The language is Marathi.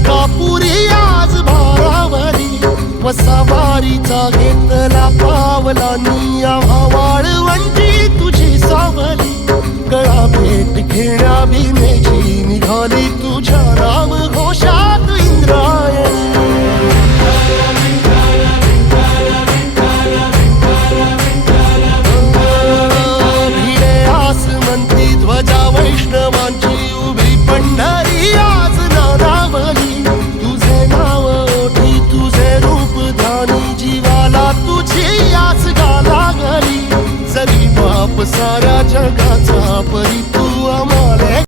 अंकापुरी आज भारावरी वसावारीचा घेतला पावला निया वाळवंटी तुझी सावली गळा भेट घेण्या भीमेची निघाली तुझ्या राम घोषात इंद्रायणी भिडे आसमंती ध्वजा वैष्णवांची उभी पंढरी आज नारावली तुझे नाव ओठी तुझे रूप ध्यानी जीवाला तुझी आस गा लागली जरी बाप साऱ्या जगाचा परी तू